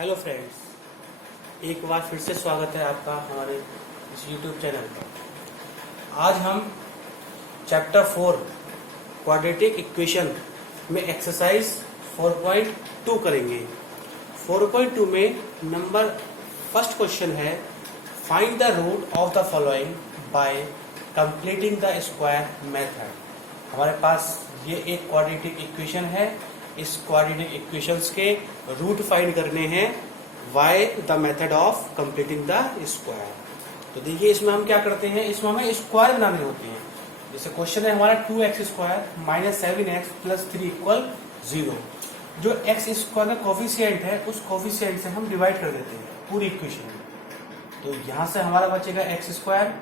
Hello friends, एक बार फिर से स्वागत है आपका हमारे इस यूट्यूब चैनल पर। आज हम चैप्टर 4 क्वाड्रेटिक इक्वेशन में एक्सरसाइज 4.2 करेंगे। 4.2 में नंबर फर्स्ट क्वेश्चन है, find the root of the following by completing the square method. हमारे पास ये एक क्वाड्रेटिक इक्वेशन है। इस क्वाड्रेटिक इक्वेशंस के रूट फाइंड करने हैं by the method of completing the square. तो देखिए, इसमें हम क्या करते हैं, इसमें हमें स्क्वायर बनाने होते हैं। जैसे क्वेश्चन है हमारा 2x square minus 7x plus 3 equal 0। जो x स्क्वायर का कोफिशिएंट है, उस कोफिशिएंट से हम डिवाइड कर देते हैं पूरी इक्वेशन में। तो यहाँ से हमारा बचेगा x स्क्वायर,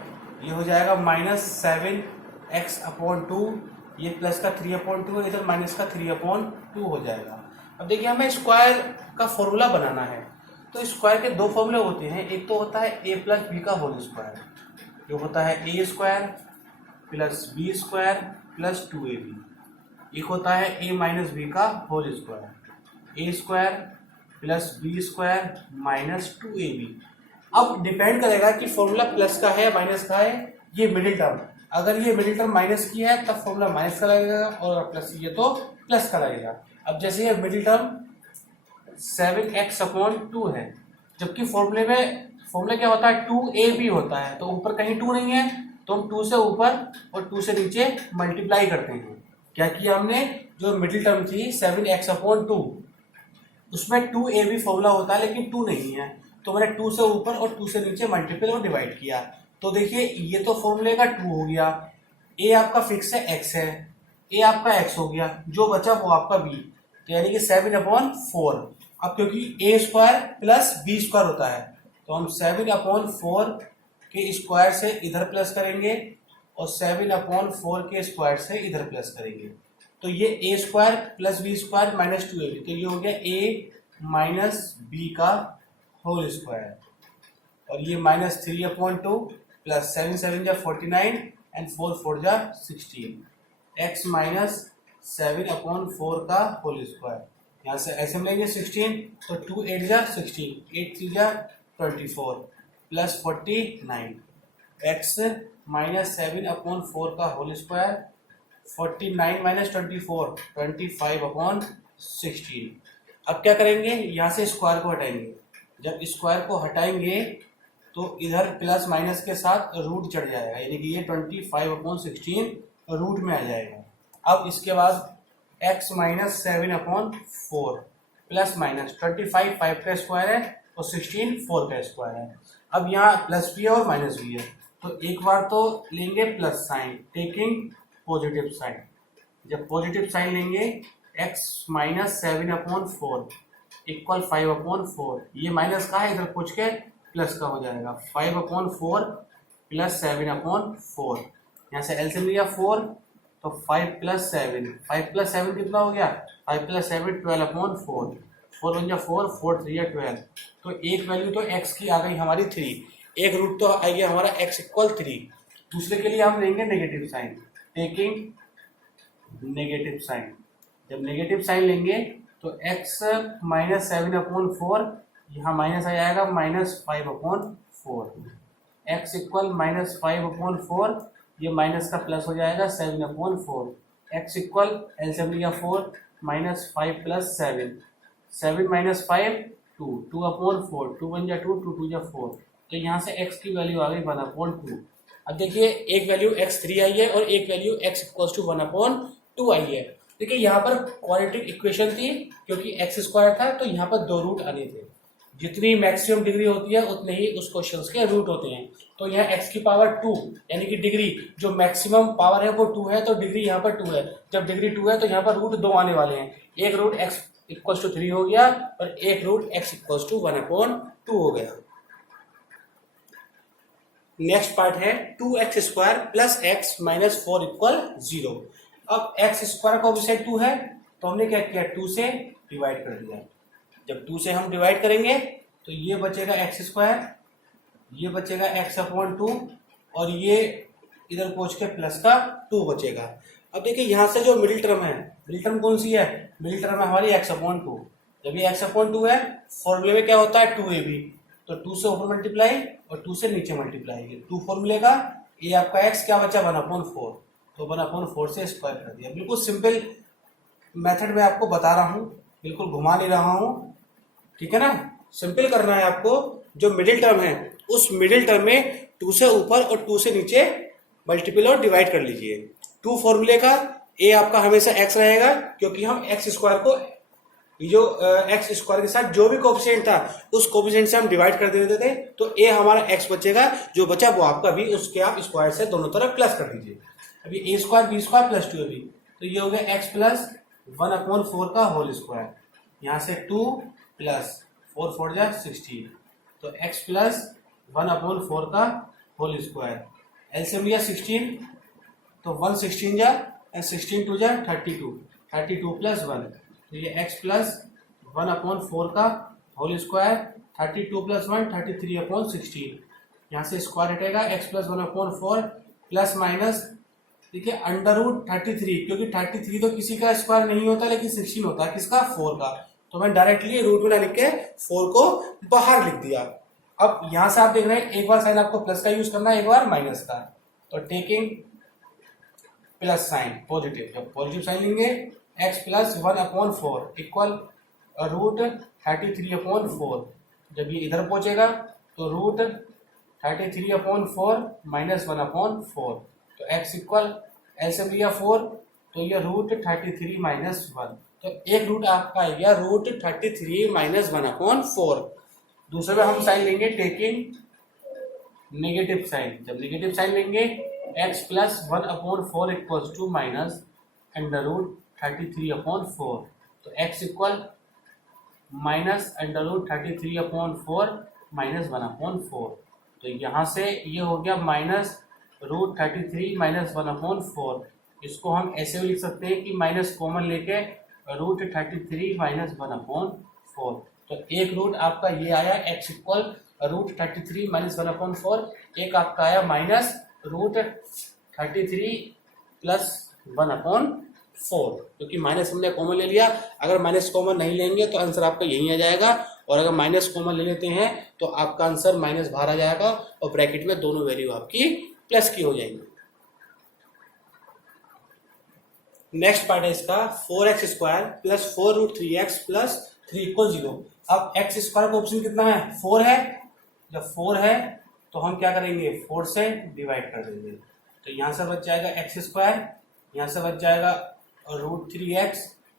ये हो जाएगा माइनस 7x अपॉन 2, ये प्लस का 3/2, इधर माइनस का 3/2 हो जाएगा। अब देखिए, हमें स्क्वायर का फॉर्मूला बनाना है। तो स्क्वायर के दो फॉर्मूले होते हैं। एक तो होता है a प्लस बी का होल स्क्वायर, जो होता है a square plus B square plus 2ab। एक होता है a माइनस बी का whole square, a square plus B square minus 2ab। अब डिपेंड करेगा कि फॉर्मूला प्लस का है माइनस का है। ये मिडिल टर्म, अगर ये मिडिल टर्म माइनस की है तब फॉर्मूला माइनस का लगेगा, और प्लस ये तो प्लस का लगेगा। अब जैसे ये मिडिल टर्म 7x अपॉन 2 है, जबकि फॉर्मूले में फॉर्मूला क्या होता है, 2ab होता है। तो ऊपर कहीं 2 नहीं है, तो हम 2 से ऊपर और 2 से नीचे मल्टीप्लाई करते हैं। क्या किया हमने, जो मिडिल टर्म थी 7x अपॉन 2, उसमें 2ab फॉर्मूला होता है, लेकिन 2 नहीं है, तो मैंने 2 से ऊपर और 2 से नीचे मल्टीपल और डिवाइड किया। तो देखिए, ये तो फॉर्मूले का 2 हो गया, a आपका फिक्स है x है, a आपका x हो गया, जो बचा वो आपका b, तो यानी कि 7/4। अब क्योंकि a square plus b square होता है, तो हम 7/4 के स्क्वायर से इधर प्लस करेंगे और 7/4 के स्क्वायर से इधर प्लस करेंगे। तो ये a square plus b square minus 2ab, तो ये हो गया a माइनस b का होल स्क्वायर, और ये माइनस 3/2 प्लस 7 7 जा 49 एंड 4 4 जा 16, x माइनस 7/4 का होल स्क्वायर। यहाँ से ऐसे मिलेंगे 16, तो 2 8 जा 16, 8 3 जा 24 प्लस 49, x माइनस 7/4 का होल स्क्वायर, 49 माइनस 24 25/16। अब क्या करेंगे, यहाँ से स्क्वायर को हटाएंगे। जब स्क्वायर को हटाएंगे तो इधर प्लस माइनस के साथ रूट चढ़ जाएगा, यानी कि ये 25/16 रूट में आ जाएगा। अब इसके बाद x माइनस 7/4 प्लस माइनस 25 5 का स्क्वायर है और 16 4 का स्क्वायर है। अब यहाँ प्लस भी है और माइनस भी है, तो एक बार तो लेंगे plus sign, taking positive sign. जब पॉजिटिव साइन लेंगे, x माइनस 7/4 इक्वल 5/4, ये माइनस का है, इधर पूछ के प्लस का हो जाएगा। 5/4 प्लस 7/4, यहाँ से एलसीएम लिया 4, तो 5 प्लस 7, 5 प्लस 7 कितना हो गया, 5 प्लस 7 12/4, 4 1 जा 4, 4 3 जा 12। तो एक वैल्यू तो x की आ गई हमारी 3, एक रूट तो आ गया हमारा x इक्वल 3। दूसरे के लिए हम लेंगे negative sign, taking negative sign. जब नेगेटिव साइन लेंगे तो x माइनस 7/4, यहाँ माइनस आ जाएगा माइनस 5/4, x इक्वल माइनस 5/4, ये माइनस का प्लस हो जाएगा 7/4, x इक्वल एलसीएम लिया 4 माइनस 5 प्लस 7, 7 माइनस 5 2, 2/4, 2 1 जा 2, 2 2 जा 4। तो यहाँ से x की वैल्यू आ गई 1/2। अब देखिए, एक वैल्यू x3 आई है और एक वैल्यू x इक्वल टू 1/2 आई है। देखिए, यहाँ पर क्वाड्रेटिक इक्वेशन थी, क्योंकि x स्क्वायर था, तो यहाँ पर 2 रूट आने थे। जितनी मैक्सिमम डिग्री होती है उतने ही उस क्वेश्चन के रूट होते हैं। तो यहाँ x की पावर 2, यानी कि डिग्री जो मैक्सिमम पावर है वो 2 है, तो डिग्री यहाँ पर 2 है। जब डिग्री 2 है तो यहाँ पर रूट 2 आने वाले हैं। एक रूट x इक्वल टू 3 हो गया और एक रूट x इक्वल टू 1/2 हो गया। नेक्स्ट पार्ट है 2x square plus x minus 4 equal 0। अब x स्क्वायर का ऑपोजिट 2 है, तो हमने क्या किया, 2 से डिवाइड कर दिया। जब 2 से हम डिवाइड करेंगे तो ये बचेगा x स्क्वायर, ये बचेगा x/2, और ये इधर पहुंच के प्लस का 2 बचेगा। अब देखिए, यहाँ से जो मिडिल टर्म है, मिडिल टर्म कौन सी है, मिडिल टर्म है हमारी x/2। जब ये x अपॉन 2 है, फॉर्मूले में क्या होता है 2ab, तो 2 से ऊपर मल्टीप्लाई और 2 से नीचे मल्टीप्लाई, 2 फॉर्मूले का, ये आपका x क्या बचा 1/4, तो 1/4 से स्क्वायर कर दिया। बिल्कुल सिंपल मेथड में आपको बता रहा हूँ, बिल्कुल घुमा नहीं रहा हूँ, ठीक है ना। सिंपल करना है आपको। जो मिडिल टर्म है उस मिडिल टर्म में 2 से ऊपर और 2 से नीचे मल्टीपल और डिवाइड कर लीजिए। 2 फॉर्मूले का a आपका हमेशा x रहेगा, क्योंकि हम एक्स स्क्वायर को जो एक्स स्क्वायर के साथ जो भी कोफिशिएंट था उस कोफिशिएंट से हम डिवाइड कर देते थे, तो a हमारा x बचेगा, जो बचा वो आपका b, उसके आप स्क्वायर से दोनों तरफ प्लस कर दीजिए। अभी a square b square plus 2ab, तो ये हो गया x प्लस 1/4 का होल स्क्वायर, यहाँ से 2 प्लस 4 4 जा 16, तो x प्लस 1/4 का होल स्क्वायर। एलसीएम लिया 16, तो 1 16 जा एंड 16 2 जा 32, 32 प्लस 1, तो ये x प्लस 1/4 का होल स्क्वायर, 32 प्लस 1 33/16, यहाँ से स्क्वायर हटेगा, x प्लस 1/4 प्लस माइनस, देखिए √33, क्योंकि 33 तो किसी का स्क्वायर नहीं होता लेकिन 16 होता है, किसका 4 का, तो मैं डायरेक्टली रूट में ना लिख के 4 को बाहर लिख दिया। अब यहां से आप देख रहे हैं एक बार साइन आपको प्लस का यूज करना है, एक बार माइनस का, तो टेकिंग प्लस साइन पॉजिटिव, जब पॉजिटिव साइन लेंगे x प्लस 1/4 इक्वल √33/4, जब ये इधर पहुंचेगा तो √33/4 माइनस 1/4, तो x इक्वल एलसीएम लिया 4, तो ये √33 माइनस 1, तो एक रूट आपका आ गया √33 माइनस 1/4। दूसरे में हम साइन लेंगे टेकिंग नेगेटिव साइन, जब नेगेटिव साइन लेंगे x plus 1/4 equals to minus √33/4, तो x इक्वल माइनस √33/4 माइनस 1/4, तो यहाँ से ये हो गया माइनस √33 माइनस 1/4, इसको हम ऐसे भी लिख सकते हैं कि माइनस कॉमन लेके √33 माइनस 1/4, तो एक रूट आपका ये आया x इक्वल √33 माइनस 1/4, एक आपका आया माइनस √33 प्लस 1/4, क्योंकि माइनस हमने कॉमन ले लिया। अगर माइनस कॉमन नहीं लेंगे तो आंसर आपका यही आ जाएगा, और अगर माइनस कॉमन ले लेते हैं तो आपका आंसर माइनस बाहर आ जाएगा और ब्रैकेट में दोनों वैल्यू आपकी प्लस की हो जाएंगी। नेक्स्ट पार्ट है इसका 4x square plus 4√3x plus 3 equal 0। अब x स्क्वायर का ऑप्शन कितना है 4 है, जब 4 है तो हम क्या करेंगे 4 से डिवाइड कर देंगे, तो यहाँ से बच जाएगा x स्क्वायर, यहाँ से बच जाएगा √3x,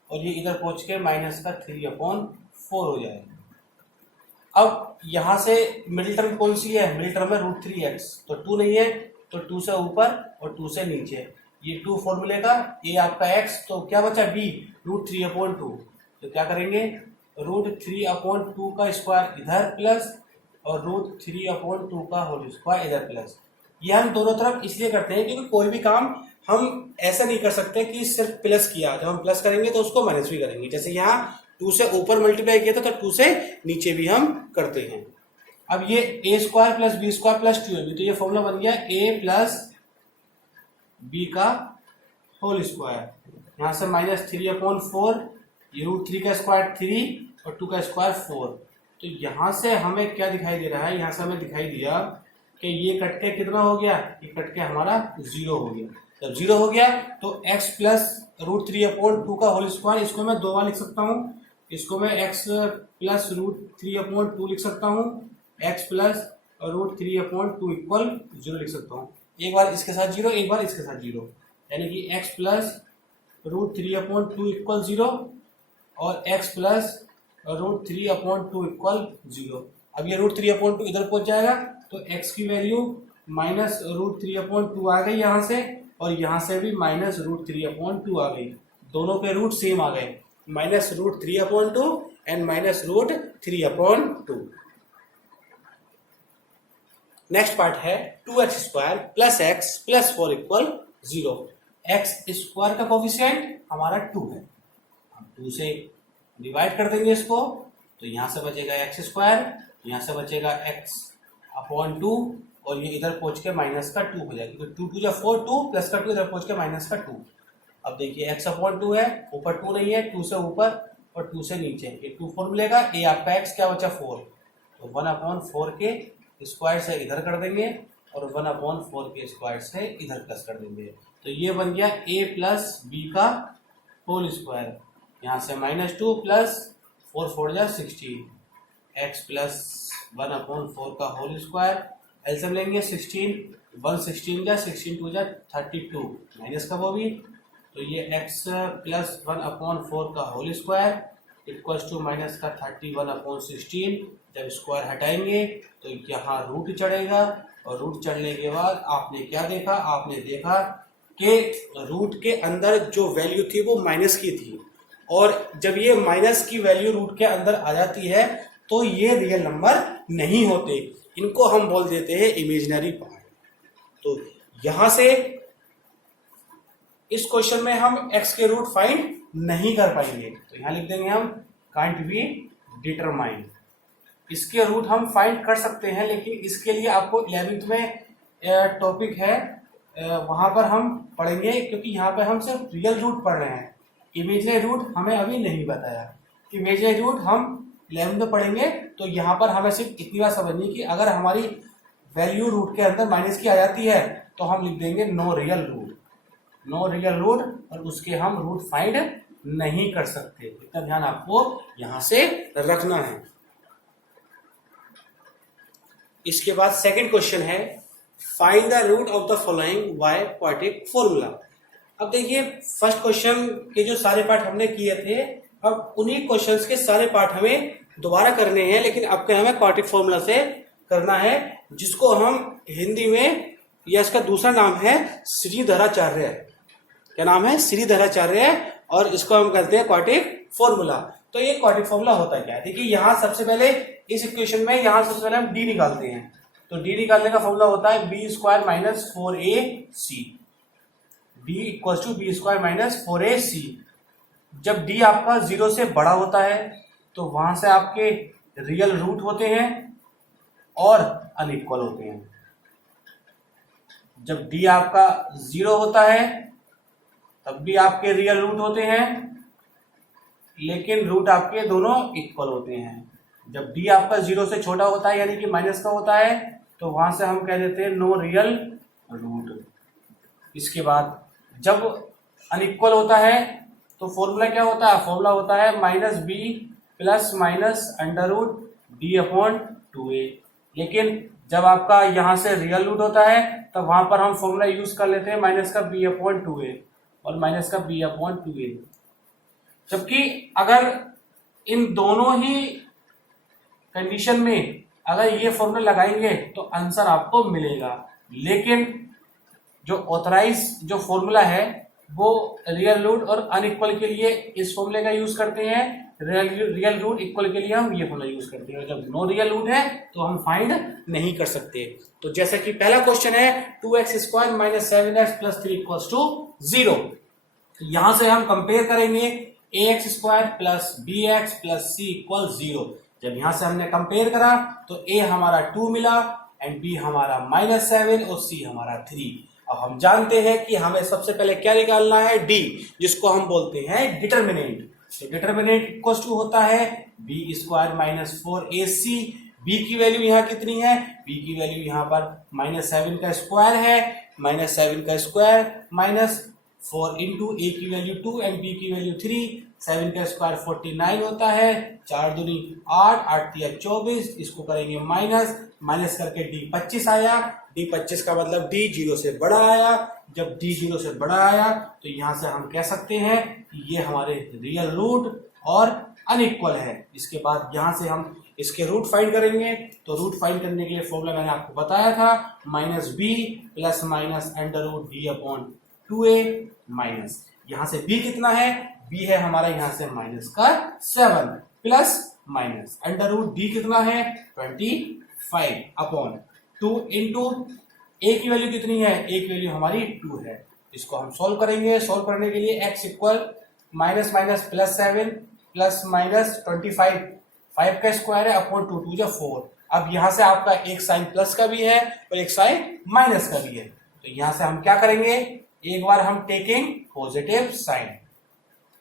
और ये इधर पहुंच के माइनस का 3/4 हो जाएगा। अब यहाँ से मिडिल टर्म कौन सी है, मिडिल टर्म है √3x, तो 2 नहीं है तो 2 से ऊपर और 2 से नीचे, ये 2 फॉर्मूले का, ये आपका x, तो क्या बचा b √3/2, तो क्या करेंगे √3/2 का स्क्वायर इधर प्लस और √3/2 का होल स्क्वायर इधर प्लस। ये हम दोनों तरफ इसलिए करते हैं क्योंकि कोई भी काम हम ऐसा नहीं कर सकते कि सिर्फ प्लस किया, जब हम प्लस करेंगे तो उसको माइनस भी करेंगे। जैसे यहाँ 2 से ऊपर मल्टीप्लाई किया था तो 2 से नीचे भी हम करते हैं। अब ये a square plus b square plus 2ab, तो ये फॉर्मूला बन गया a प्लस b का होल स्क्वायर, यहाँ से माइनस 3/4, ये √3 का स्क्वायर 3 और 2 का स्क्वायर 4, तो यहाँ से हमें क्या दिखाई दे रहा है, यहाँ से हमें दिखाई दिया कि ये कट के कितना हो गया, ये कट के हमारा 0 हो गया। जब 0 हो गया तो x प्लस √3/2 का होल स्क्वायर, इसको मैं 2 बार लिख सकता हूँ, इसको मैं x प्लस √3/2 लिख सकता हूँ, x प्लस √3/2 इक्वल 0 लिख सकता हूँ। एक बार इसके साथ 0, एक बार इसके साथ 0, यानी कि x प्लस √3/2 इक्वल 0 और x प्लस √3/2 इक्वल 0। अब ये √3/2 इधर पहुंच जाएगा तो x की वैल्यू माइनस √3/2 आ गई यहाँ से, और यहाँ से भी माइनस √3/2 आ गई, दोनों के रूट सेम आ गए, minus √3/2 and minus √3/2। Next part है 2x square plus x plus 4 equal 0। x square का कोफिशिएंट हमारा 2 है, हम 2 से डिवाइड कर देंगे इसको, तो यहाँ से बचेगा x स्क्वायर, यहाँ से बचेगा x/2, और ये इधर पहुंच के माइनस का 2 हो जाएगा, तो 2 2 जा 4, 2 प्लस का 2 इधर पहुंच के माइनस का 2। अब देखिए x/2 है, ऊपर 2 नहीं है, 2 से ऊपर और 2 से नीचे, ये 2 4 मिलेगा, ए आपका एक्स क्या बचा 4, तो 1/4 के स्क्वायर से इधर कर देंगे और 1/4 के स्क्वायर से इधर प्लस कर देंगे, तो ये बन गया a प्लस बी का होल स्क्वायर, यहाँ से -2 प्लस 4 4 जा 16 एक्स प्लस 1/4 का होल स्क्वायर, एलसीएम लेंगे 16 1 16 जा 16 2 जा 32 माइनस का वो भी, तो ये x प्लस 1/4 का whole square equals to minus का 31/16, जब स्क्वायर हटाएंगे तो यहाँ रूट चढ़ेगा और रूट चढ़ने के बाद आपने क्या देखा, आपने देखा कि रूट के अंदर जो वैल्यू थी वो माइनस की थी, और जब ये माइनस की वैल्यू रूट के अंदर आ जाती है तो ये रियल नंबर नहीं होते, इनको हम बोल देते हैं इमेजिनरी पार्ट। तो यहां से इस क्वेश्चन में हम x के रूट फाइंड नहीं कर पाएंगे, तो यहां लिख देंगे हम कांट बी डिटरमाइन। इसके रूट हम फाइंड कर सकते हैं, लेकिन इसके लिए आपको 11th में टॉपिक है वहां पर हम पढ़ेंगे, क्योंकि यहाँ पर हम सिर्फ रियल रूट पढ़ रहे हैं, इमेजिनरी रूट हमें अभी नहीं बताया। इमेजिनरी रूट हम 11th में पढ़ेंगे, तो यहाँ पर हमें सिर्फ इतनी बात समझनी कि अगर हमारी वैल्यू रूट के अंदर माइनस की आ जाती है तो हम लिख देंगे no real root, no real root, और उसके हम रूट फाइंड नहीं कर सकते, इतना ध्यान आपको यहां से रखना है। इसके बाद सेकंड क्वेश्चन है find the root of the following y quadratic formula. अब देखिए फर्स्ट क्वेश्चन के जो सारे पार्ट हमने किए थे, अब उन्हीं क्वेश्चंस के सारे पार्ट हमें दोबारा करने हैं, लेकिन अब के हमें क्वाड्रेटिक फॉर्मूला से करना है, जिसको हम हिंदी में, या इसका दूसरा नाम है श्रीधराचार्य, क्या नाम है श्रीधराचार्य, और इसको हम करते हैं क्वाड्रेटिक फॉर्मूला। तो ये क्वाड्रेटिक फॉर्मूला होता क्या है, देखिए यहां सबसे पहले इस इक्वेशन में यहां सबसे पहले हम d निकालते हैं, तो d निकालने का फॉर्मूला होता है b square minus 4ac, d equals to b square minus 4ac। जब d आपका 0 से बड़ा होता है तो वहां से आपके रियल रूट होते हैं और अनइक्वल होते हैं। जब d आपका 0 होता है तब भी आपके रियल रूट होते हैं, लेकिन रूट आपके दोनों इक्वल होते हैं। जब d आपका 0 से छोटा होता है यानी कि माइनस का होता है, तो वहां से हम कह देते हैं नो रियल रूट। इसके बाद जब अनइक्वल होता है तो फॉर्मूला क्या होता है, फॉर्मूला होता है -b plus minus under root d/2a। लेकिन जब आपका यहां से रियल रूट होता है तब वहां पर हम फॉर्मूला यूज कर लेते हैं माइनस का b/2a और माइनस का b/2a। जबकि अगर इन दोनों ही कंडीशन में अगर ये फॉर्मूला लगाएंगे तो आंसर आपको मिलेगा, लेकिन जो ऑथराइज जो फॉर्मूला है वो रियल रूट और अनइक्वल के लिए इस फॉर्मूले का यूज करते हैं, रियल रूट इक्वल के लिए हम ये फॉर्मूला यूज करते हैं। जब नो रियल रूट है तो हम फाइंड नहीं कर सकते। तो जैसे कि पहला क्वेश्चन है 2x square minus 7x plus 3 equals to 0, यहां से हम कंपेयर करेंगे ax square plus bx plus c equal 0। जब यहां से हमने कंपेयर करा तो a हमारा 2 मिला एंड b हमारा -7 और c हमारा 3। अब हम जानते हैं कि हमें सबसे पहले क्या निकालना है, d, जिसको हम बोलते हैं डिटर्मिनेंट। तो डिटर्मिनेंट इक्वल टू होता है b square minus 4ac। b की वैल्यू यहाँ कितनी है, b की वैल्यू यहाँ पर -7 का स्क्वायर है, -7 का स्क्वायर माइनस 4 इंटू a की वैल्यू 2 एंड b की वैल्यू 3, 7 का स्क्वायर 49 होता है, 4 दूनी 8, 8 तिया 24, इसको करेंगे माइनस करके d 25 आया, d 25 का मतलब d 0 से बड़ा आया। जब d 0 से बड़ा आया तो यहां से हम कह सकते हैं कि ये हमारे रियल रूट और अनइक्वल है। इसके बाद यहां से हम इसके रूट फाइंड करेंगे, तो रूट फाइंड करने के लिए फॉर्मूला मैंने आपको बताया था -b plus minus under root d/2a minus, यहां से b कितना है, b है हमारा यहां से -7 plus minus under root d कितना है 25/2 इंटू a की वैल्यू कितनी है, a की वैल्यू हमारी 2 है। इसको हम सॉल्व करेंगे, सॉल्व करने के लिए x equal minus minus plus 7 plus minus 25, 5 का स्क्वायर है अपॉन 2, 2 जा 4। अब यहां से आपका एक साइन प्लस का भी है और एक साइन माइनस का भी है, तो यहां से हम क्या करेंगे, एक बार हम टेकिंग पॉजिटिव साइन,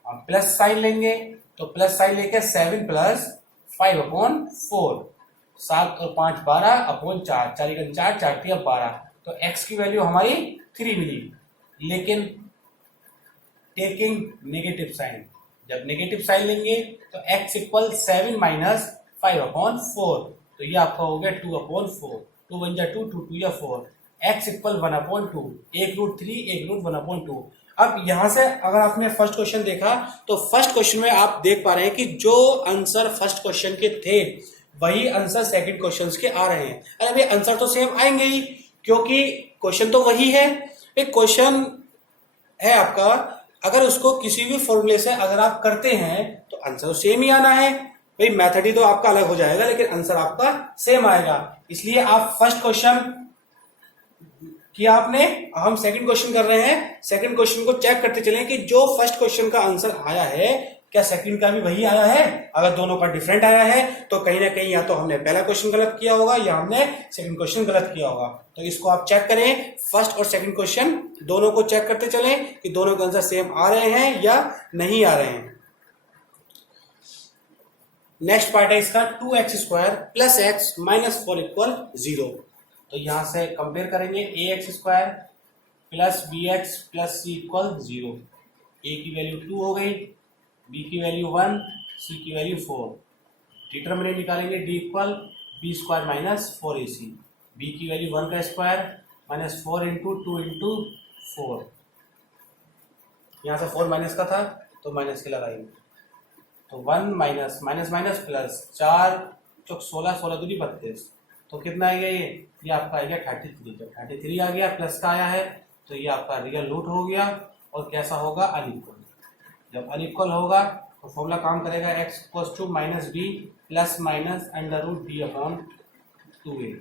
हम प्लस साइन लेंगे तो प्लस साइन लेके 7 प्लस 5/4, 7 और 5 12/4, 4 1 4, 4 3 12। तो x की वैल्यू हमारी 3 मिली। लेकिन टेकिंग नेगेटिव साइन, जब नेगेटिव साइन लेंगे तो x इक्वल 7 माइनस 5/4, तो ये आपका हो गया 2/4, 2 1 2, 2 2 या 4, x इक्वल 1/2, 1√3, 1√1/2। अब यहां से अगर आपने फर्स्ट क्वेश्चन देखा तो फर्स्ट क्वेश्चन में आप देख पा रहे हैं कि जो आंसर फर्स्ट क्वेश्चन के थे वही आंसर सेकंड क्वेश्चन के आ रहे हैं। अरे भाई आंसर तो सेम आएंगे ही, क्योंकि क्वेश्चन तो वही है। एक क्वेश्चन है आपका, अगर उसको किसी भी फॉर्मूले से अगर आप करते हैं तो आंसर सेम ही आना है। भाई मेथड ही तो आपका अलग हो जाएगा लेकिन आंसर आपका सेम आएगा। इसलिए आप फर्स्ट क्वेश्चन किया आपने, हम सेकंड क्वेश्चन कर रहे हैं। सेकंड क्वेश्चन को चेक करते चलें कि जो फर्स्ट क्वेश्चन का आंसर आया है क्या सेकंड का भी वही आया है। अगर दोनों का डिफरेंट आया है तो कहीं ना कहीं या तो हमने पहला क्वेश्चन गलत किया होगा या हमने सेकंड क्वेश्चन गलत किया होगा। तो इसको आप चेक करें, फर्स्ट और सेकंड क्वेश्चन दोनों को चेक करते चलें कि दोनों के आंसर सेम आ रहे हैं या नहीं आ रहे हैं। नेक्स्ट पार्ट है इसका 2x² plus x minus 4 equal 0। तो यहां से कंपेयर करेंगे ax² plus bx plus c equal 0। a की वैल्यू 2 हो गई, b की वैल्यू 1, c की वैल्यू 4। डिटरमिनेंट निकालेंगे d equal b² minus 4ac, b की वैल्यू 1 का स्क्वायर माइनस 4 इंटू 2 इंटू 4। यहाँ से 4 माइनस का था तो माइनस के लगाएंगे, तो 1 माइनस माइनस माइनस प्लस 4 चौक 16, 16 दूनी 32। तो कितना आएगा ये आपका आएगा 33। जब 33 आ गया प्लस का आया है तो ये आपका रियल रूट हो गया और कैसा होगा अनइक्वल। जब अनइक्वल होगा तो फॉर्मूला काम करेगा x equals to minus B plus minus √b/2a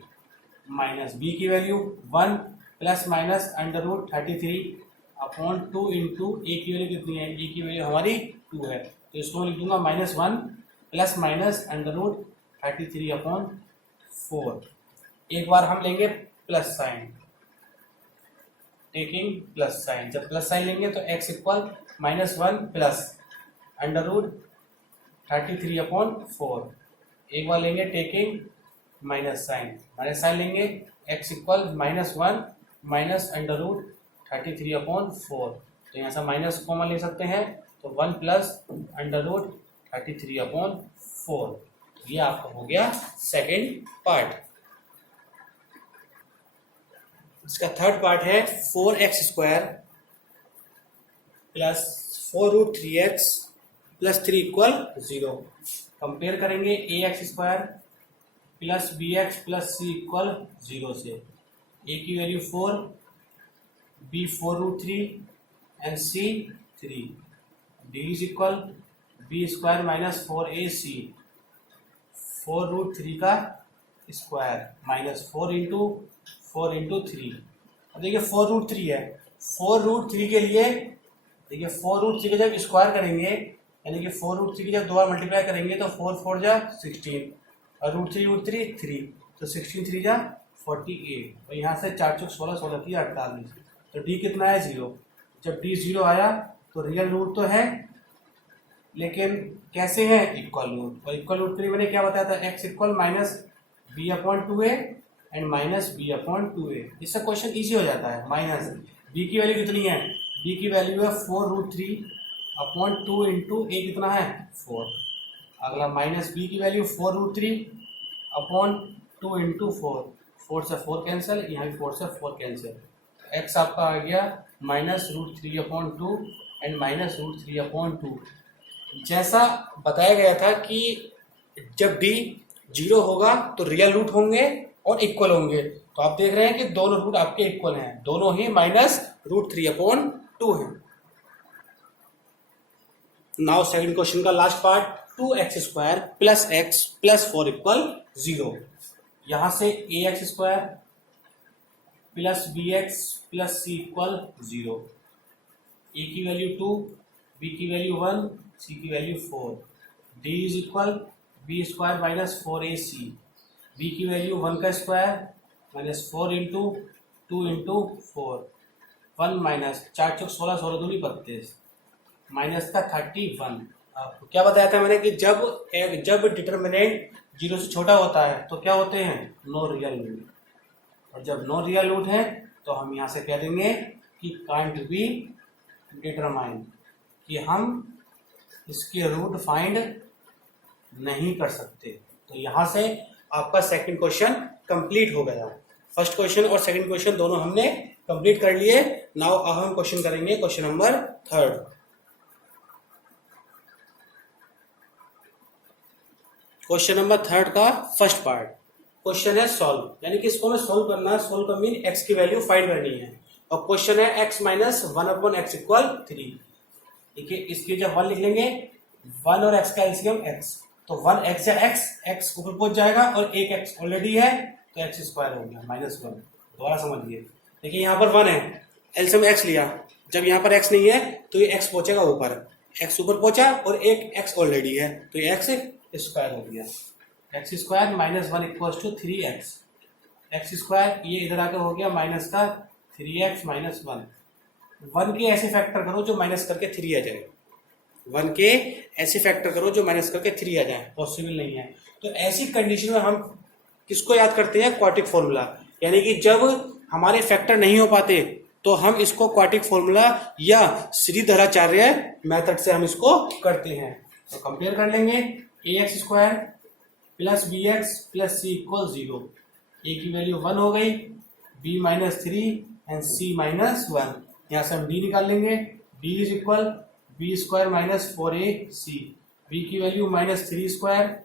minus b की value 1 plus minus √33/2 into a की वैल्यू कितनी है, a की वैल्यू हमारी 2 है तो इसको मैं लिख दूंगा -1 प्लस माइनस √33/4। एक बार हम लेंगे plus sign, taking plus sign. जब प्लस साइन लेंगे तो x इक्वल -1 प्लस √33/4। एक बार लेंगे टेकिंग माइनस साइन लेंगे x इक्वल -1 माइनस √33/4। तो यहाँ से माइनस कॉमन ले सकते हैं तो 1 प्लस √33/4। ये आपका हो गया सेकेंड पार्ट। इसका थर्ड पार्ट है 4x² plus 4√3x plus 3 equal 0। Compare करेंगे ax² plus bx plus c equal 0 से। a की value 4, b 4√3 and c 3। d is equal b² minus 4ac, 4√3 का स्क्वायर माइनस 4 इंटू 3। अब देखिए 4√3 है, 4√3 के लिए देखिए 4√3 का जब स्क्वायर करेंगे यानी कि 4√3 की जब 2 बार मल्टीप्लाई करेंगे तो 4 4 जा 16 और √3 3, तो 16 3 जा 48 और यहाँ से 4 चौक 16, 16 की 48। तो d कितना है 0। जब d 0 आया तो रियल रूट तो है लेकिन कैसे है इक्वल रूट। और इक्वल रूट के लिए मैंने क्या बताया था, x equal minus b/2a and minus b/2a। इससे क्वेश्चन इजी हो जाता है। माइनस b की वैल्यू कितनी है, b की वैल्यू है 4√3/2 इंटू a कितना है 4। अगला माइनस b की वैल्यू 4√3/2 इंटू 4, 4 से 4 कैंसिल, यहाँ भी 4 से 4 कैंसिल। x आपका आ गया -√3/2 एंड -√3/2। जैसा बताया गया था कि जब d 0 होगा तो रियल रूट होंगे और इक्वल होंगे। तो आप देख रहे हैं कि दोनों रूट आपके इक्वल हैं, दोनों ही -√3/2 हैं। नाउ सेकंड क्वेश्चन का last part 2x² plus x plus 4 equal 0। यहां से ax² plus bx plus c equal 0। a की वैल्यू 2, b की वैल्यू 1, c की value 4। d is equal b² minus 4ac, b की वैल्यू 1 का square minus 4 into 2 into 4, 1 minus 4 चौक 16, 16 दूनी 32 minus का 31 आपको क्या बताया था मैंने कि जब डिटर्मिनेंट 0 से छोटा होता है तो क्या होते हैं, नो रियल रूट, और जब नो रियल रूट है तो हम यहाँ से कह देंगे कि कांट बी डिटरमाइन, कि हम इसके रूट फाइंड नहीं कर सकते। तो यहाँ से आपका सेकंड क्वेश्चन कंप्लीट हो गया। फर्स्ट क्वेश्चन और सेकंड क्वेश्चन दोनों हमने कंप्लीट कर लिए। नाउ अब हम क्वेश्चन करेंगे question number third. Question number third का फर्स्ट पार्ट क्वेश्चन है सॉल्व, यानी कि इसको हमें सोल्व करना है। सोल्व का मीन एक्स की वैल्यू फाइंड करनी है, और क्वेश्चन है x माइनस 1/x इक्वल 3। देखिए इसकी जब 1 लिख लेंगे, 1 और x का एलसीएम x, तो 1x या x ऊपर पहुंच जाएगा, और एक x ऑलरेडी है तो x स्क्वायर हो गया -1। दोबारा समझिए, देखिए यहाँ पर 1 है, एलसीएम x लिया, जब यहाँ पर x नहीं है तो ये x पहुंचेगा ऊपर, x ऊपर पहुंचा और एक x ऑलरेडी है तो ये x स्क्वायर हो गया। x square -1 equals to 3x, x square ये इधर आकर हो गया माइनस का 3x माइनस 1। 1 के ऐसे फैक्टर करो जो माइनस करके 3 आ जाए, 1 के ऐसे फैक्टर करो जो माइनस करके 3 आ जाए, पॉसिबल नहीं है। तो ऐसी कंडीशन में हम किसको याद करते हैं, क्वाड्रेटिक फॉर्मूला, यानी कि जब हमारे फैक्टर नहीं हो पाते तो हम इसको क्वाड्रेटिक फॉर्मूला या श्रीधराचार्य मेथड से हम इसको करते हैं। तो कंपेयर कर लेंगे, ax square plus bx plus c equal 0, a की वैल्यू 1 हो गई, b minus 3 and c minus 1, यहाँ से हम d निकाल लेंगे, d is equal b square minus 4ac, b की वैल्यू माइनस 3 स्क्वायर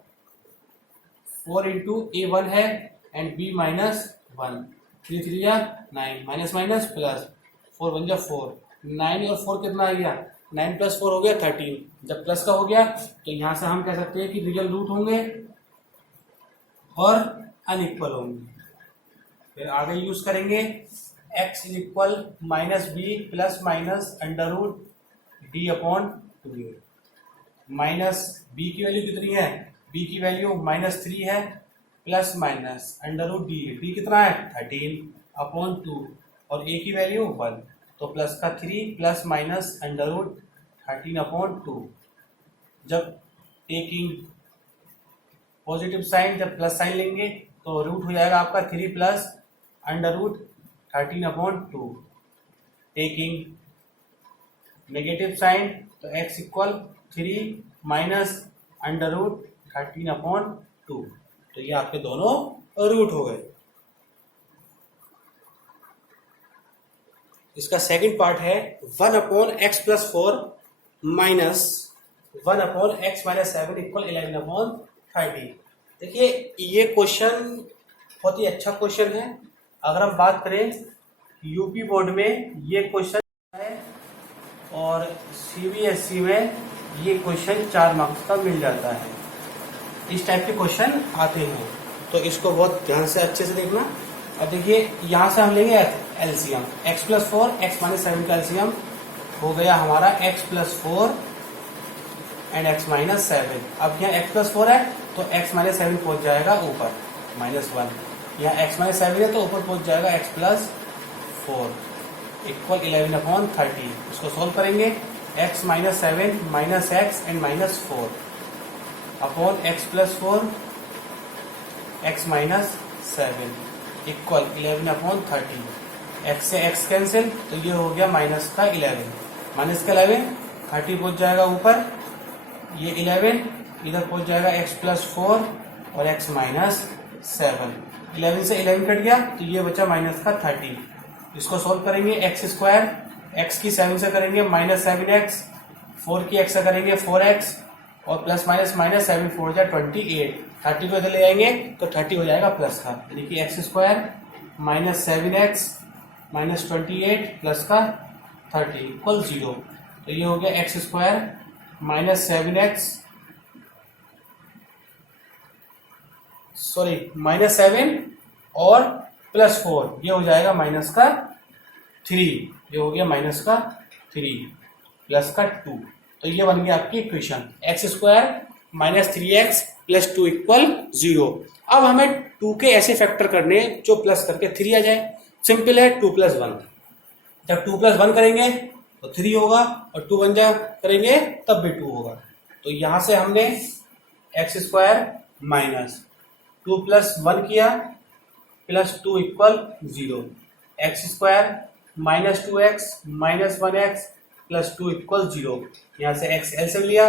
4 इंटू ए 1 है एंड b माइनस 1, 3 3 या 9, माइनस माइनस प्लस 4 1 जा 4, 9 और 4 कितना आ गया, 9 प्लस 4 हो गया 13। जब प्लस का हो गया तो यहाँ से हम कह सकते हैं कि रियल रूट होंगे और अनइक्वल होंगे। फिर आगे यूज करेंगे x is equal minus B plus minus under root D upon 2, minus B की वैल्यू कितनी है, b की वैल्यू -3 है plus minus under root D कितना है 13 अपॉन 2, और a की वैल्यू 1, तो प्लस का 3 plus minus under root 13 upon 2। जब टेकिंग पॉजिटिव साइन, जब प्लस साइन लेंगे तो रूट हो जाएगा आपका 3 plus under root 13 upon 2। Taking negative sign तो x equal 3 minus under root 13 upon 2, तो ये आपके दोनों रूट हो गए। इसका सेकंड पार्ट है 1 upon x plus 4 minus 1 upon x minus 7 equal 11 upon 30। देखिए ये क्वेश्चन बहुत ही अच्छा क्वेश्चन है। अगर हम बात करें यूपी बोर्ड में ये क्वेश्चन है और सीबीएसई में ये क्वेश्चन 4 मार्क्स का मिल जाता है। इस टाइप के क्वेश्चन आते हैं, तो इसको बहुत ध्यान से अच्छे से देखना। अब देखिए यहाँ से हम लेंगे LCM, x plus 4 x minus 7 का एलसीएम हो गया हमारा x plus 4 and x minus 7। अब यहाँ x प्लस 4 है तो x माइनस 7 पहुंच जाएगा ऊपर -1, यहाँ x माइनस 7 है तो ऊपर पहुंच जाएगा x प्लस 4 इक्वल 11 अपॉन 30। इसको सोल्व करेंगे, x minus 7 minus x and minus 4 upon x plus 4 x minus 7 equal 11 upon 30। x से x कैंसिल तो ये हो गया माइनस का 11, माइनस का 11 30 पहुंच जाएगा ऊपर, ये 11 इधर पहुंच जाएगा x प्लस 4 और x माइनस 7। 11 से 11 कट गया तो ये बचा माइनस का 30। इसको सोल्व करेंगे, x स्क्वायर x की 7 से करेंगे माइनस 7x, 4 की x से करेंगे 4x और प्लस माइनस माइनस 7 4 जा 28। 30 को इधर ले आएंगे तो 30 हो जाएगा प्लस का, यानी कि x square minus 7x minus 28 plus का 30 इक्वल 0। तो ये हो गया x square minus 7x sorry minus 7 और प्लस 4, ये हो जाएगा माइनस का 3, ये हो गया माइनस का 3 प्लस का 2। तो ये बन गया आपकी equation x square minus 3x plus 2 equal 0। अब हमें 2 के ऐसे फैक्टर करने जो प्लस करके 3 आ जाए। सिंपल है, 2 प्लस 1, जब 2 प्लस 1 करेंगे तो 3 होगा और 2 1 जा करेंगे तब भी 2 होगा। तो यहां से हमने एक्स स्क्वायर माइनस 2 प्लस 1 किया plus 2 equal 0, x square minus 2x minus 1x plus 2 equal 0। यहाँ से x एलसीएम लिया,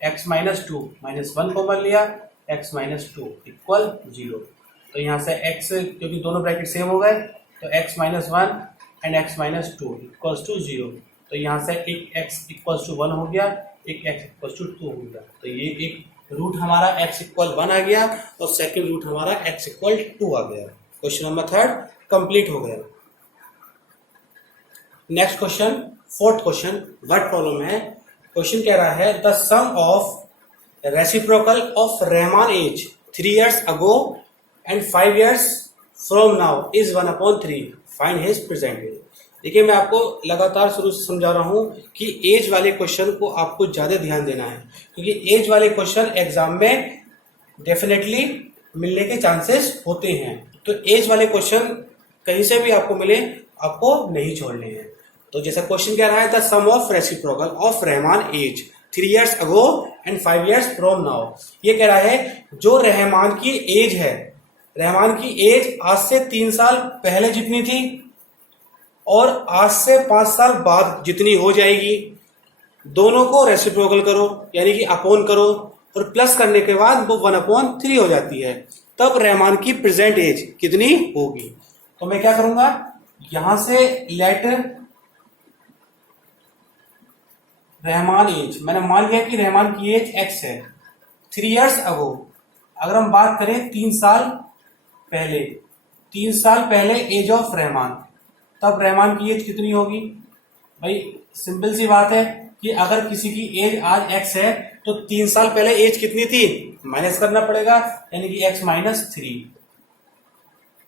x माइनस 2 माइनस 1 कॉमन लिया, x माइनस 2 इक्वल 0। तो यहाँ से x, क्योंकि दोनों ब्रैकेट सेम हो गए, तो x minus 1 and x minus 2 equals to 0। तो यहाँ से एक x इक्वल्स टू 1 हो गया, एक x इक्वल्स टू 2 हो गया। तो ये एक रूट हमारा x इक्वल 1 आ गया और सेकेंड रूट हमारा x इक्वल 2 आ गया। क्वेश्चन नंबर 3 कंप्लीट हो गया। Next question, fourth question, word problem है। क्वेश्चन कह रहा है the sum of reciprocal of Rahman age 3 years ago and 5 years from now is 1/3, find his present age. देखिए मैं आपको लगातार शुरू से समझा रहा हूं कि एज वाले क्वेश्चन को आपको ज्यादा ध्यान देना है, क्योंकि एज वाले क्वेश्चन एग्जाम में डेफिनेटली मिलने के चांसेस होते हैं। तो एज वाले क्वेश्चन कहीं से भी आपको मिले, आपको नहीं छोड़ने हैं। तो जैसा क्वेश्चन कह रहा है the sum of reciprocal of Rahman age 3 years ago and 5 years from now. ये कह रहा है जो रहमान की एज है, रहमान की एज आज से 3 साल पहले जितनी थी और आज से 5 साल बाद जितनी हो जाएगी, दोनों को रेसिप्रोकल करो यानी कि अपॉन करो और प्लस करने के बाद वो 1/3 हो जाती है। तब रहमान की प्रेजेंट एज कितनी होगी? तो मैं क्या करूंगा, यहां से लेट रहमान एज, मैंने मान लिया कि रहमान की एज x है। 3 years अगो, अगर हम बात करें 3 साल पहले, 3 साल पहले एज ऑफ रहमान, तब रहमान की एज कितनी होगी? भाई सिंपल सी बात है कि अगर किसी की एज आज x है तो 3 साल पहले एज कितनी थी, माइनस करना पड़ेगा, यानी कि x minus 3।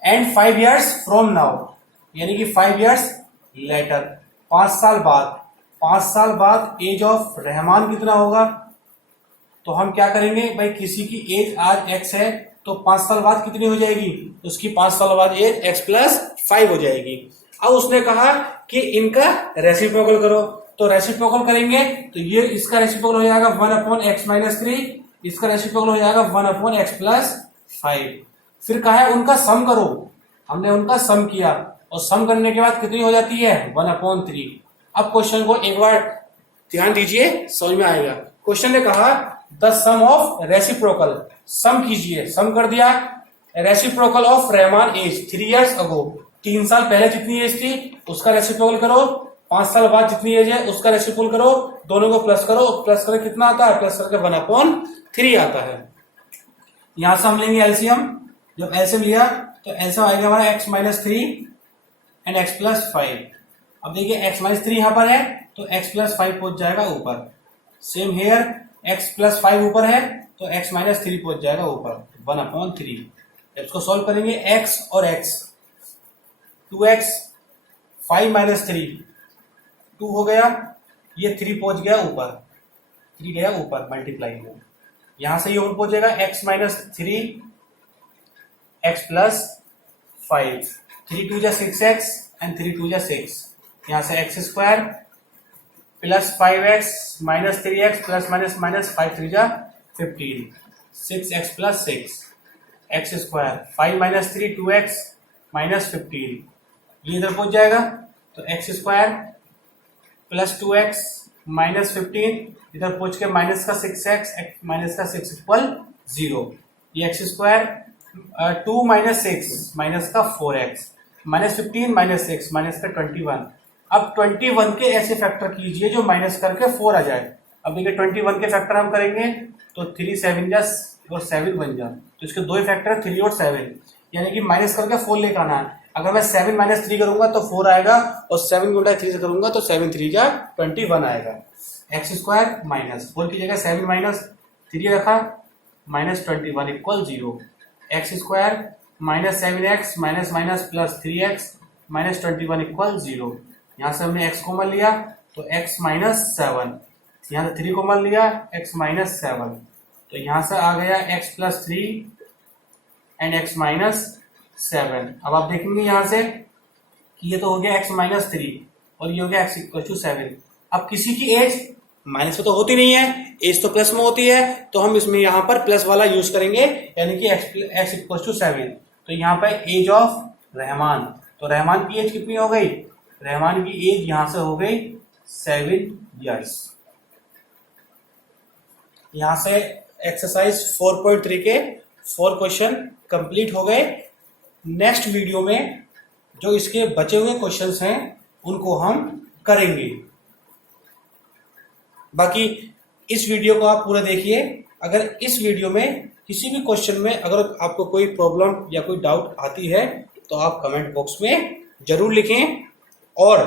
And 5 years from now, यानी कि 5 years लेटर, 5 साल बाद, 5 साल बाद एज ऑफ रहमान कितना होगा? तो हम क्या करेंगे भाई, किसी की एज आज x है तो 5 साल बाद कितनी हो जाएगी, उसकी 5 साल बाद एज x प्लस 5 हो जाएगी। अब उसने कहा कि इनका रेसिप्रोकल करो, तो रेसिप्रोकल करेंगे तो ये इसका रेसिप्रोकल हो जाएगा 1/x माइनस 3, इसका रेसिप्रोकल हो जाएगा 1/x प्लस 5। फिर कहा है उनका सम करो, हमने उनका सम किया और सम करने के बाद कितनी हो जाती है 1/3। अब क्वेश्चन को एक बार ध्यान दीजिए, समझ में आएगा। क्वेश्चन ने कहा the sum of reciprocal, sum कीजिए, सम कर दिया, reciprocal of Rahman age 3 years ago, 3 साल पहले जितनी एज थी उसका रेसिप्रोकल करो, 5 साल बाद जितनी एज है उसका रेसिप्रोकल करो, दोनों को प्लस करो, प्लस करके कितना आता है, प्लस करके 1/3 आता है। यहां से हम लेंगे एलसीएम, जब एलसीएम लिया तो एलसीएम आएगा हमारा x minus 3 and x plus 5। अब देखिए x माइनस 3 यहां पर है तो x प्लस 5 पहुंच जाएगा ऊपर, सेम हेयर x प्लस 5 ऊपर है तो x माइनस 3 पहुंच जाएगा ऊपर 1/3। इसको सॉल्व करेंगे x और x, 2x 5 माइनस 3 2 हो गया, ये 3 पहुंच गया ऊपर, 3 गया ऊपर मल्टीप्लाई में, यहां से ये ऊपर पहुंचेगा x माइनस 3 x प्लस 5, 3 2 जा 6x एंड 3 2 जा 6, यहां से x square plus 5x minus 3x plus minus minus 5 3 जा 15, 6x plus 6, x square 5 minus 3 2x minus 15, ये इधर पहुंच जाएगा तो x square plus 2x minus 15, इधर पहुंच के माइनस का 6x माइनस का 6 इक्वल 0, ये x स्क्वायर 2 माइनस 6 माइनस का 4x माइनस 15 माइनस 6 माइनस का 21। अब 21 के ऐसे फैक्टर कीजिए जो माइनस करके 4 आ जाए। अब देखिए 21 के फैक्टर हम करेंगे तो 3 7 जा और 7 बन जाए, तो इसके दो ही फैक्टर 3 और 7, यानी कि माइनस करके 4 लेकर आना है। अगर मैं 7 माइनस 3 करूंगा तो 4 आएगा और 7 गुणा 3 से करूंगा तो 7 3 जा 21 आएगा। एक्स स्क्वायर माइनस 4 की जगह 7 माइनस 3 रखा, minus 21 equal 0, x square minus 7x minus minus plus 3x minus 21 equal 0। यहाँ से हमने x कॉमन लिया तो x माइनस 7, यहाँ से 3 कॉमन लिया x माइनस 7, तो यहाँ से आ गया x plus 3 and x minus 7। अब आप देखेंगे यहाँ से कि ये तो हो गया x माइनस 3 और ये हो गया x इक्वल टू 7। अब किसी की एज माइनस में तो होती नहीं है, एज तो प्लस में होती है, तो हम इसमें यहाँ पर प्लस वाला यूज करेंगे, यानी कि x इक्वल टू 7। तो यहाँ पे एज ऑफ रहमान, तो रहमान की एज कितनी हो गई, रहमान की एज यहां से हो गई 7 इयर्स। यहां से एक्सरसाइज 4.3 के 4 क्वेश्चन कंप्लीट हो गए। नेक्स्ट वीडियो में जो इसके बचे हुए क्वेश्चंस हैं उनको हम करेंगे। बाकी इस वीडियो को आप पूरा देखिए। अगर इस वीडियो में किसी भी क्वेश्चन में अगर आपको कोई प्रॉब्लम या कोई डाउट आती है तो आप कमेंट बॉक्स में जरूर लिखें, और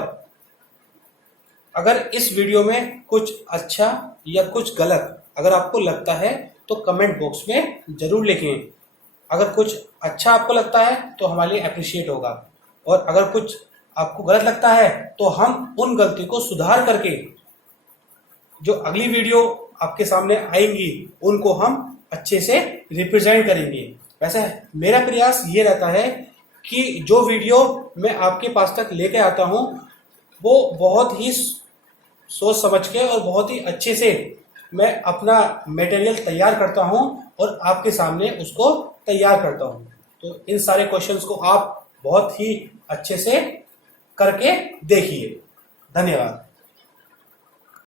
अगर इस वीडियो में कुछ अच्छा या कुछ गलत अगर आपको लगता है तो कमेंट बॉक्स में जरूर लिखें। अगर कुछ अच्छा आपको लगता है तो हमारे लिए अप्रिशिएट होगा, और अगर कुछ आपको गलत लगता है तो हम उन गलती को सुधार करके जो अगली वीडियो आपके सामने आएंगी उनको हम अच्छे से रिप्रेजेंट करेंगे। वैसे मेरा प्रयास ये रहता है कि जो वीडियो मैं आपके पास तक लेके आता हूँ वो बहुत ही सोच समझ के और बहुत ही अच्छे से मैं अपना मटेरियल तैयार करता हूँ और आपके सामने उसको तैयार करता हूँ। तो इन सारे क्वेश्चंस को आप बहुत ही अच्छे से करके देखिए। धन्यवाद।